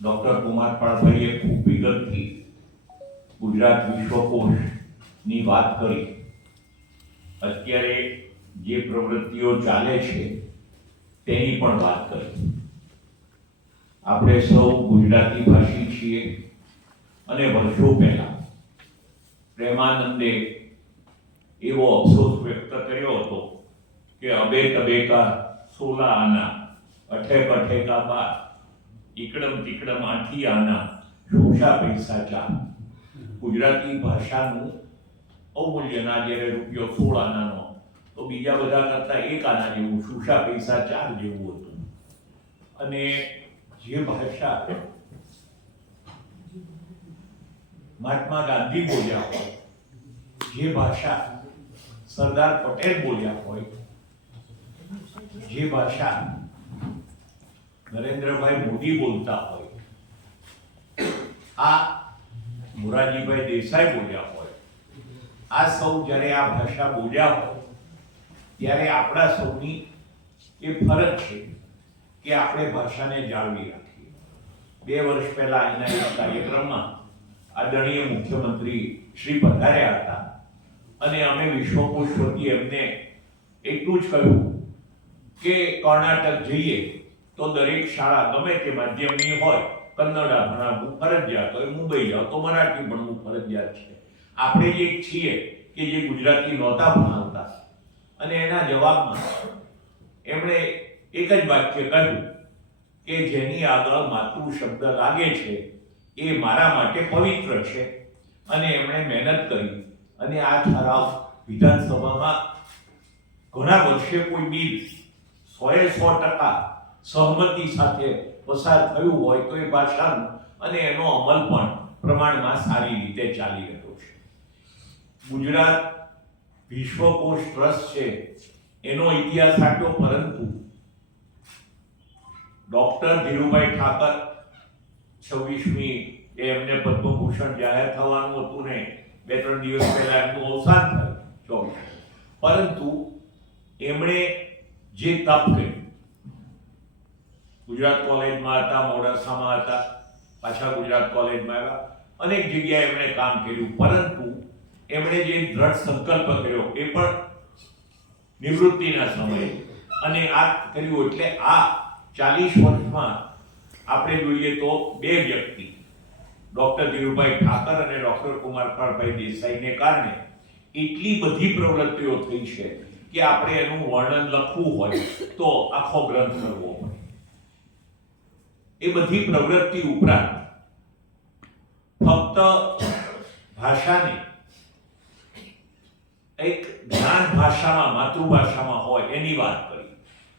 Doctor Kumar પાળભાઈએ ખૂબ વિગતથી ગુજરાત વિશ્વકોશની વાત કરી. અત્યારે જે પ્રવૃત્તિઓ ચાલે છે તેની પણ વાત કરી. આપણે સૌ ગુજરાતી ભાષી છીએ અને વર્ષો પહેલા પ્રેમાનંદે એવો અફસોસ વ્યક્ત કર્યો હતો કે અબે તબે કા 16 આના અઠે પઠે કા બાર ઈકડમ તિકડમ આઠી આના શોષા પૈસા ચાર. ગુજરાતી ભાષાનું અવમૂલ્યના જ્યારે રૂપિયો 16 આનાનો તો બીજા બધા કરતા 1 આના જેવું, શોષા પૈસા 4 જેવું હતું. અને જે ભાષા મહાત્મા ગાંધી બોલ્યા હોય, જે ભાષા સરદાર પટેલ બોલ્યા હોય, જે ભાષા નરેન્દ્રભાઈ મોદી બોલતા હોય, આ મોરારજીભાઈ દેસાઈ બોલ્યા હોય, આ સૌ જ્યારે આ ભાષા બોલ્યા હોય ત્યારે આપણા સૌની એ ફરજ છે કે આપણે ભાષાને જાળવી રાખીએ. 2 વર્ષ પહેલા અહીંના એક કાર્યક્રમમાં આદરણીય મુખ્યમંત્રી શ્રી પધાર્યા હતા અને અમે વિશ્વકોશ વતી એમને એટલું જ કહ્યું કે કર્ણાટક જઈએ તો દરેક શાળા ગમે તે માધ્યમની હોય કન્નડા ભણાવવું ફરજિયાત હોય, મુંબઈ જાઓ તો મરાઠી ભણવું ફરજિયાત છે. આપણે જે છીએ કે જે ગુજરાતી નહોતા ભણાવતા અને એના જવાબમાં એમણે એક જ વાક્ય કહ્યું કે જેની આગળ માતૃ શબ્દ લાગે છે એ મારા માટે પવિત્ર છે. અને એમણે મહેનત કરી અને આ ઠરાવ વિધાનસભામાં ઘણા વર્ષે કોઈ બિલ 100% સહમતિ સાથે પસાર થયું હોય તો એ ભાષાનું અને એનો અમલ પણ પ્રમાણમાં સારી રીતે ચાલી રહ્યો છે. ગુજરાત વિશ્વકોશ ટ્રસ્ટ છે એનો ઇતિહાસ આટલો, પરંતુ ડોક્ટર ધીરુભાઈ ઠાકર 26મી એમને પદ્મભૂષણ જાહેર થવાનું હતું ને 2-3 દિવસ પહેલા એમનું અવસાન થયું 24. પરંતુ એમણે જે તપ કર્યું, ગુજરાત કોલેજમાં હતા, મોડાસામાં હતા, પાછા ગુજરાત કોલેજમાં આવ્યા, અનેક જગ્યાએ એમણે કામ કર્યું, પરંતુ એમણે જે દ્રઢ સંકલ્પ કર્યો એ પણ નિવૃત્તિના સમયે અને આ કર્યું. એટલે આ 40 વર્ષમાં આપણે જોઈએ તો 2 વ્યક્તિ ડોક્ટર ધીરુભાઈ ઠાકર અને ડોક્ટર કુમાર પાળભાઈ દેસાઈને કારણે એટલી બધી પ્રવૃત્તિઓ થઈ છે કે આપણે એનું વર્ણન લખવું હોય તો આખો ગ્રંથ કરવો પડે. એ બધી પ્રવૃત્તિ ઉપરાંત ફક્ત ભાષાને એક જ્ઞાન ભાષામાં, માતૃભાષામાં હોય એની વાત કરી.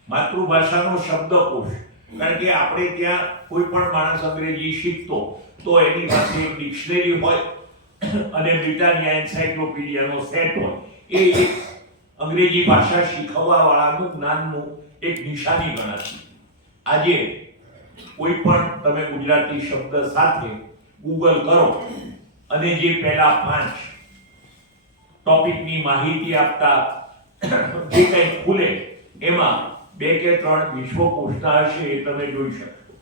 માતૃભાષાનો શબ્દકોશ, કારણ કે આપણે ત્યાં કોઈ પણ માણસ અંગ્રેજી શીખતો તો એની પાસે એક ડિક્શનરી હોય અને બ્રિટાનિયા એન્સાઇક્લોપીડિયાનો સેટ હોય. એ એક અંગ્રેજી ભાષા શીખવવા વાળાનું જ્ઞાનનું એક નિશાની ગણાતી. આજે કોઈ પણ તમે ગુજરાતી શબ્દ સાથે ગૂગલ કરો અને જે પહેલા 5 ટોપિકની માહિતી આપતા જે કંઈ ખુલે એમાં 2 કે 3 વિશ્વકોશના હશે એ તમે જોઈ શકશો.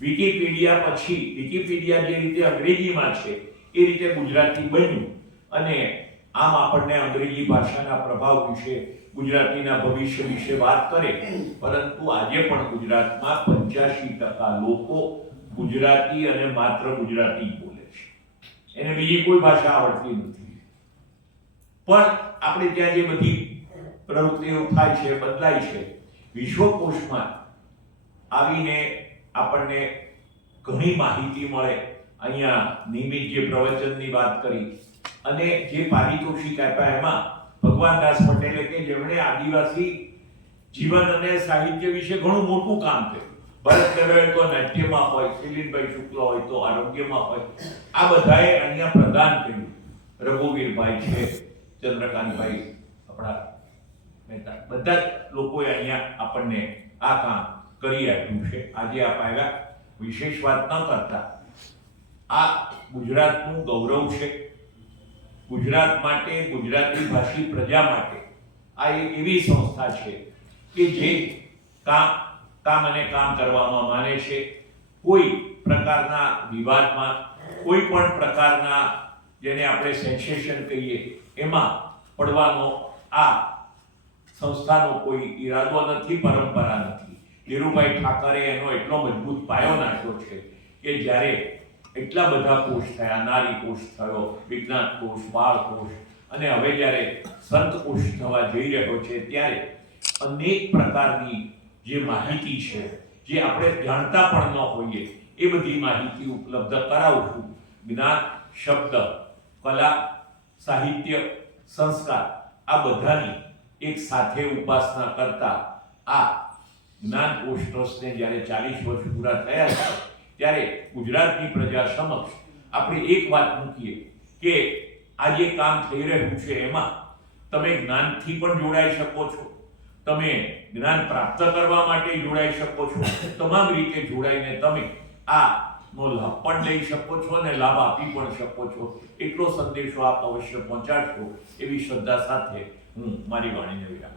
વિકિપીડિયા પછી, વિકિપીડિયા જે રીતે અંગ્રેજીમાં છે એ રીતે ગુજરાતી બન્યું અને આમ આપણને અંગ્રેજી ભાષાના પ્રભાવ વિશે, ગુજરાતીના ભવિષ્ય વિશે વાત કરે. પરંતુ આજે પણ ગુજરાતમાં 85% લોકો ગુજરાતી અને માત્ર ગુજરાતી બોલે છે, એને બીજી કોઈ ભાષા આવડતી નથી. પણ આપણે ત્યાં જે બધી પ્રવૃત્તિઓ થાય છે, બદલાય છે, વિશ્વકોશમાં આવીને આપણને ઘણી માહિતી મળે. અહીંયા નિમિત જે પ્રવચનની વાત કરી અને જે પારિતોષિક આપ્યા એમાં ભગવાન દાસ પટેલે કે જેમણે આદિવાસી જીવન અને સાહિત્ય વિશે ઘણું મોટું કામ કર્યું. ભરત દવે તો નાટ્યમાં હોય, શૈલીનભાઈ શુક્લ હોય તો આરોગ્યમાં હોય, આ બધાએ અહીંયા પ્રદાન કર્યું. રઘુવીરભાઈ છે, ચંદ્રકાંતભાઈ આપણા મહેતા, બધા જ લોકોએ અહીંયા આપણને આ કામ કરી આપ્યું છે. આજે આપ આવ્યા, વિશેષ વાત ન કરતા આ ગુજરાતનું ગૌરવ છે. ગુજરાત માટે, ગુજરાતી ભાષી પ્રજા માટે આ એક એવી સંસ્થા છે કે જે કામ અને કામ કરવામાં માને છે. કોઈ પ્રકારના વિવાદમાં, કોઈ પણ પ્રકારના જેને આપણે સેન્સેશન કહીએ એમાં પડવાનો આ સંસ્થાનો કોઈ ઈરાદો નથી, પરંપરા નથી. ધીરુભાઈ ઠાકરે એનો એટલો મજબૂત પાયો નાખ્યો છે કે જ્યારે એટલા બધા કોષ થયા, નારી કોષ થયો, વિજ્ઞાન કોષ, બાળ કોષ, અને હવે જ્યારે સંત કોષ થવા જઈ રહ્યો છે ત્યારે અનેક પ્રકારની જે માહિતી છે, જે આપણે જાણતા પણ ન હોઈએ એ બધી માહિતી ઉપલબ્ધ કરાવું. જ્ઞાન, શબ્દ, કલા, સાહિત્ય, સંસ્કાર આ બધાની એક સાથે ઉપાસના કરતા આ જ્ઞાન કોષ ટ્રસ્ટને જ્યારે 40 વર્ષ પૂરા થયા છે ત્યારે ગુજરાતની પ્રજા સમક્ષ આપણે એક વાત મૂકીએ કે આ જે કામ થઈ રહ્યું છે એમાં તમે જ્ઞાનથી પણ જોડાઈ શકો છો, તમે જ્ઞાન પ્રાપ્ત કરવા માટે જોડાઈ શકો છો, તમામ રીતે જોડાઈને તમે આનો લાભ પણ લઈ શકો છો અને લાભ આપી પણ શકો છો. એટલો સંદેશો આપ અવશ્ય પહોંચાડશો એવી શ્રદ્ધા સાથે હું મારી વાણીને વિરામ.